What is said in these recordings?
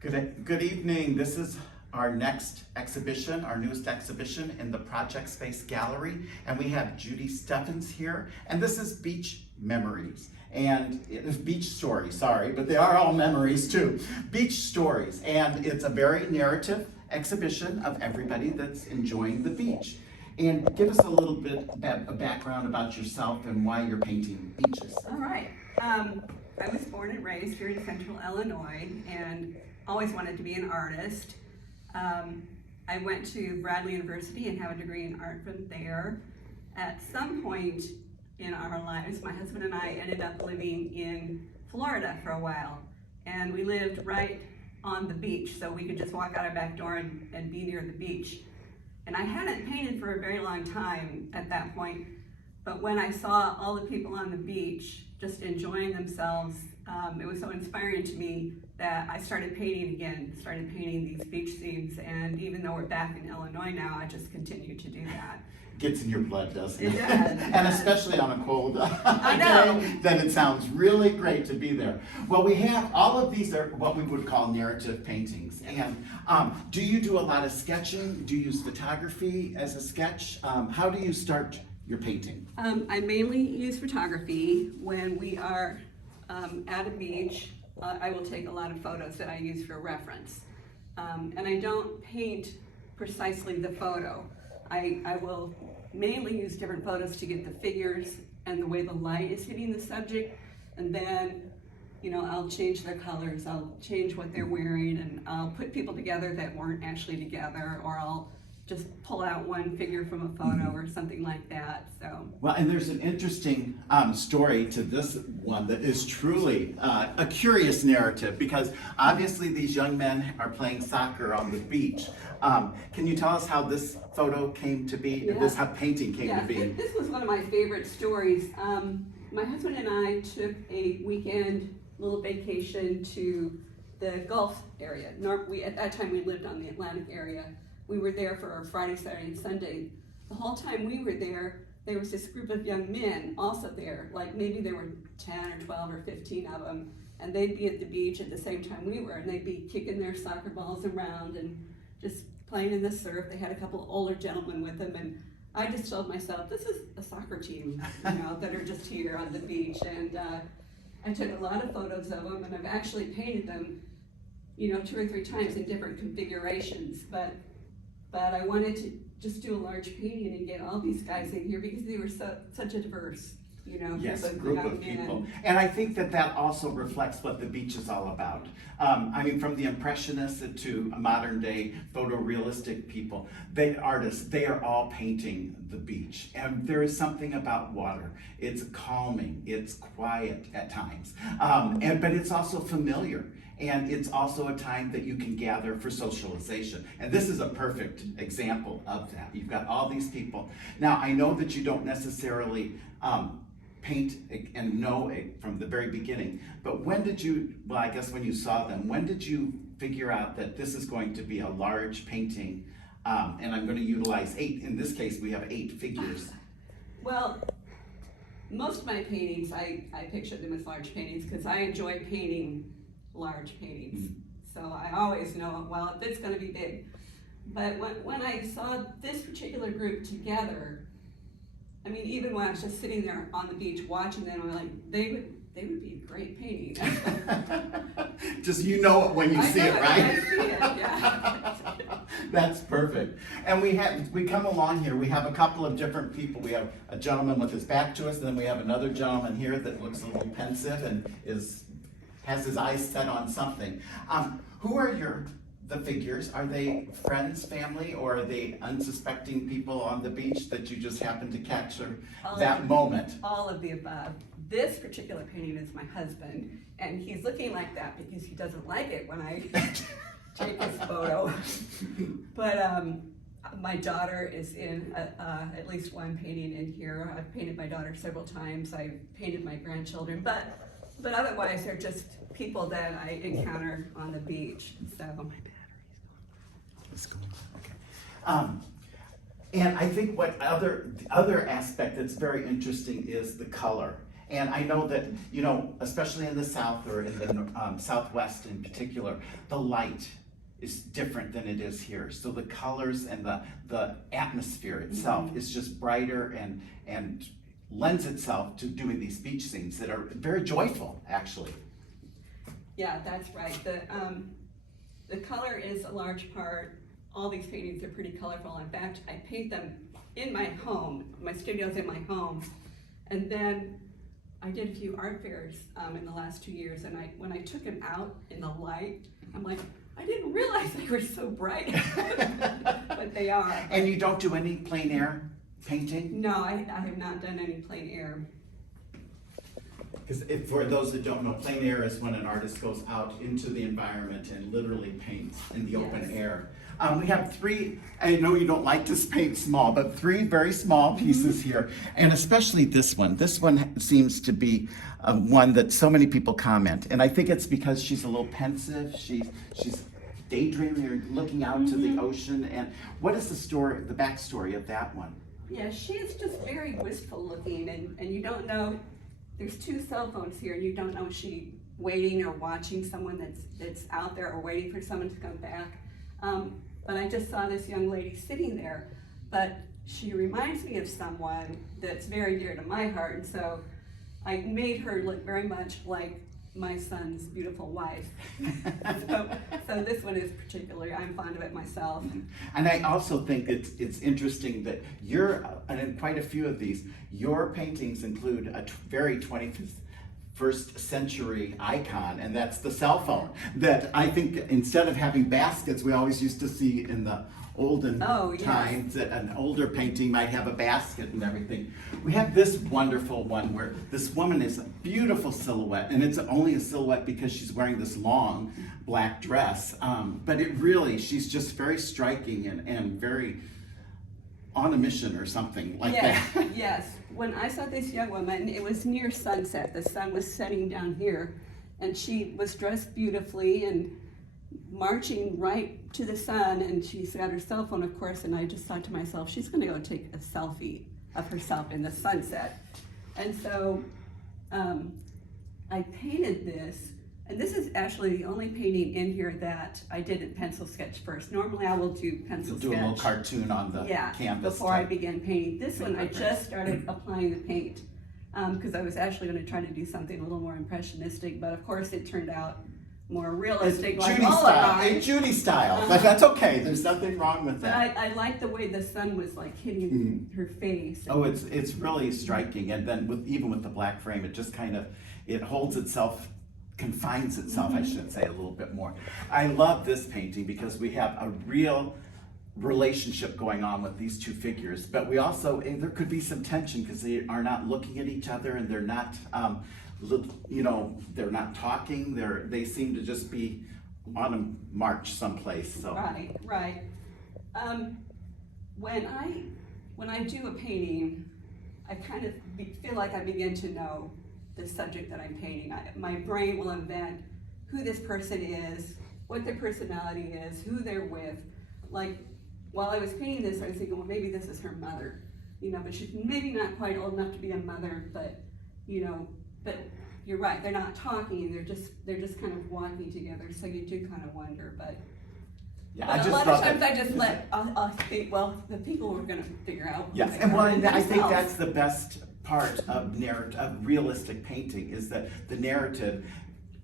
Good evening. This is our next exhibition, our newest exhibition in the Project Space Gallery. And we have Judy Steffens here. And this is Beach Memories. And it is Beach Stories, sorry, but they are all memories too. Beach Stories. And it's a very narrative exhibition of everybody that's enjoying the beach. And give us a little bit of background about yourself and why you're painting beaches. All right. I was born and raised here in Central Illinois and always wanted to be an artist. I went to Bradley University and have a degree in art from there. At some point in our lives, my husband and I ended up living in Florida for a while. And we lived right on the beach, so we could just walk out our back door and be near the beach. And I hadn't painted for a very long time at that point, but when I saw all the people on the beach just enjoying themselves, it was so inspiring to me that I started painting again, started painting these beach scenes, and even though we're back in Illinois now, I just continue to do that. Gets in your blood, doesn't it? It does. And especially on a cold I know. day, then it sounds really great to be there. Well, we have, all of these are what we would call narrative paintings. And do you do a lot of sketching? Do you use photography as a sketch? How do you start your painting? I mainly use photography. When we are at a beach, I will take a lot of photos that I use for reference. And I don't paint precisely the photo. I will mainly use different photos to get the figures and the way the light is hitting the subject, and then, you know, I'll change their colors, I'll change what they're wearing, and I'll put people together that weren't actually together, or I'll just pull out one figure from a photo or something like that. So. Well, and there's an interesting story to this one that is truly a curious narrative, because obviously these young men are playing soccer on the beach. Can you tell us how this photo came to be, Yeah. how painting came to be? This was one of my favorite stories. My husband and I took a weekend little vacation to the Gulf area. At that time we lived on the Atlantic area. We were there for our Friday, Saturday, and Sunday. The whole time we were there was this group of young men also there. Like maybe there were 10 or 12 or 15 of them, and they'd be at the beach at the same time we were, and they'd be kicking their soccer balls around and just playing in the surf. They had a couple older gentlemen with them, and I just told myself, this is a soccer team, you know, that are just here on the beach. And I took a lot of photos of them, and I've actually painted them, you know, 2 or 3 times in different configurations. But I wanted to just do a large painting and get all these guys in here because they were such a diverse, you know, group of people. And I think that also reflects what the beach is all about. I mean, from the Impressionists to modern day photorealistic people, artists, they are all painting the beach. And there is something about water. It's calming, it's quiet at times, but it's also familiar. And it's also a time that you can gather for socialization. And this is a perfect example of that. You've got all these people. Now, I know that you don't necessarily paint and know it from the very beginning, but when did you, well, I guess when you saw them, when did you figure out that this is going to be a large painting, and I'm going to utilize 8, in this case we have 8 figures? Well, most of my paintings, I picture them as large paintings because I enjoy painting large paintings. So I always know, well, it's going to be big. But when I saw this particular group together, I mean, even when I was just sitting there on the beach watching them, I'm like, they would be a great painting. Just, you know it when you see it, right? I see it, yeah. That's perfect. And we come along here, we have a couple of different people. We have a gentleman with his back to us, and then we have another gentleman here that looks a little pensive and has his eyes set on something. Who are the figures? Are they friends, family, or are they unsuspecting people on the beach that you just happen to catch that moment? All of the above. This particular painting is my husband, and he's looking like that because he doesn't like it when I take his photo. But my daughter is in at least one painting in here. I've painted my daughter several times. I've painted my grandchildren, but otherwise they're just people that I encounter on the beach. So my battery's gone. Okay. And I think what the other aspect that's very interesting is the color. And I know that, you know, especially in the South or in the Southwest in particular, the light is different than it is here. So the colors and the atmosphere itself is just brighter and lends itself to doing these beach scenes that are very joyful, actually. Yeah, that's right. The color is a large part. All these paintings are pretty colorful. In fact, I paint them in my home. My studio's in my home. And then I did a few art fairs in the last 2 years, and when I took them out in the light, I'm like, I didn't realize they were so bright, but they are. And you don't do any plein air painting? No, I have not done any plein air. Because for those that don't know, plein air is when an artist goes out into the environment and literally paints in the open air. We have 3, I know you don't like to paint small, but 3 very small pieces here, and especially this one. This one seems to be one that so many people comment, and I think it's because she's a little pensive, she's daydreaming or looking out to the ocean. And what is the story, the backstory of that one? Yeah, she is just very wistful looking, and you don't know, there's 2 cell phones here, and you don't know if she's waiting or watching someone that's out there or waiting for someone to come back. But I just saw this young lady sitting there, but she reminds me of someone that's very dear to my heart, and so I made her look very much like my son's beautiful wife. so this one is particularly, I'm fond of it myself. And I also think it's interesting that and in quite a few of these, your paintings include a very 21st century icon, and that's the cell phone. That I think instead of having baskets, we always used to see in the olden times that an older painting might have a basket and everything. We have this wonderful one where this woman is a beautiful silhouette, and it's only a silhouette because she's wearing this long black dress, but she's just very striking and very on a mission or something like that. Yes. When I saw this young woman, it was near sunset. The sun was setting down here, and she was dressed beautifully and marching right to the sun, and she's got her cell phone, of course, and I just thought to myself, she's going to go take a selfie of herself in the sunset. And so I painted this, and this is actually the only painting in here that I did in pencil sketch first. Normally I will do pencil sketch. Do a little cartoon on the canvas. Before I begin painting. This one I just started applying the paint because I was actually going to try to do something a little more impressionistic, but of course it turned out more realistic, it's like Judy all style. of ours. It's Judy style, but that's okay. There's nothing wrong with that. But I like the way the sun was like hitting her face. Oh, it's really striking, and then even with the black frame, it just kind of holds itself, confines itself, I should say, a little bit more. I love this painting because we have a real relationship going on with these 2 figures, but we also, there could be some tension because they are not looking at each other, and they're not they're not talking. They seem to just be on a march someplace. So Right. When I do a painting, I kind of feel like I begin to know the subject that I'm painting. My brain will invent who this person is, what their personality is, who they're with. Like while I was painting this, I was thinking, well, maybe this is her mother, but she's maybe not quite old enough to be a mother, but but you're right, they're not talking, they're just kind of walking together, so you do kind of wonder, but a lot of times I just I'll think, well, the people are going to figure out. Yes, and I think that's the best part of realistic painting, is that the narrative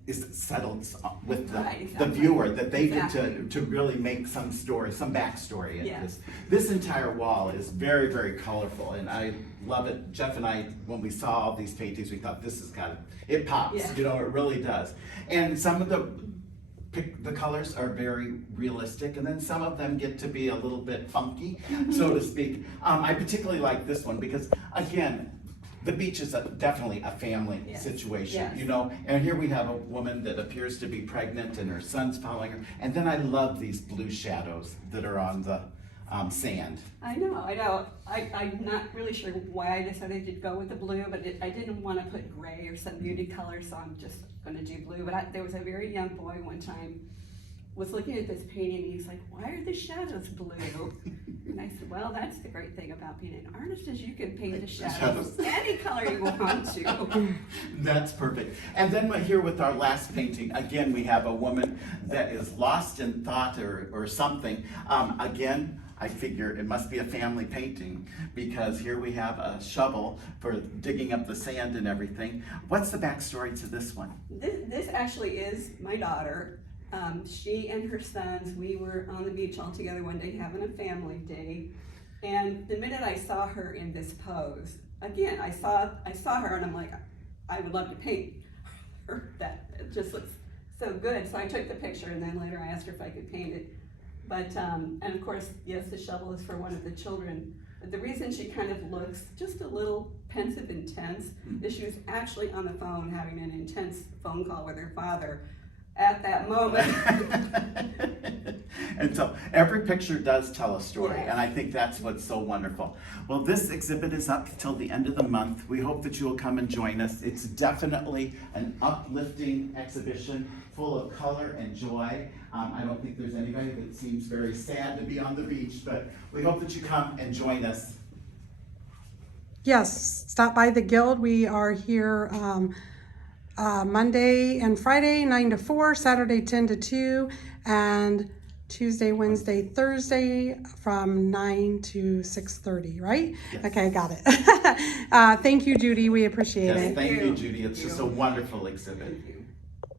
is settled with the viewer, that they get to really make some story, some backstory in this. This entire wall is very, very colorful, and I love it. Jeff and I, when we saw all these paintings, we thought this has it pops, it really does. And some of the colors are very realistic, and then some of them get to be a little bit funky, so to speak. I particularly like this one because, again, the beach is definitely a family situation, and here we have a woman that appears to be pregnant and her son's following her, and then I love these blue shadows that are on the sand. I know. I'm not really sure why I decided to go with the blue, but I didn't want to put gray or some muted color, so I'm just going to do blue. But there was a very young boy one time was looking at this painting, and he's like, why are the shadows blue? And I said, well, that's the great thing about being an artist is you can paint the shadows. shadows any color you want to. That's perfect. And then here with our last painting, again, we have a woman that is lost in thought or something. Again, I figure it must be a family painting because here we have a shovel for digging up the sand and everything. What's the backstory to this one? This actually is my daughter. She and her sons, we were on the beach all together one day having a family day. And the minute I saw her in this pose, again, I saw her and I'm like, I would love to paint her. That it just looks so good. So I took the picture and then later I asked her if I could paint it. But, and of course, yes, the shovel is for one of the children. But the reason she kind of looks just a little pensive and tense is she was actually on the phone having an intense phone call with her father at that moment. And so every picture does tell a story, Yeah. and I think that's what's so wonderful. Well, this exhibit is up till the end of the month. We hope that you will come and join us. It's definitely an uplifting exhibition full of color and joy. I don't think there's anybody that seems very sad to be on the beach, but we hope that you come and join us. Yes, stop by the Guild. We are here Monday and Friday, 9 to 4, Saturday, 10 to 2, and Tuesday, Wednesday, Thursday from 9 to 6:30, right? Yes. Okay, got it. Thank you, Judy. We appreciate Yes, it. thank you, Judy. It's just a wonderful exhibit. Thank you.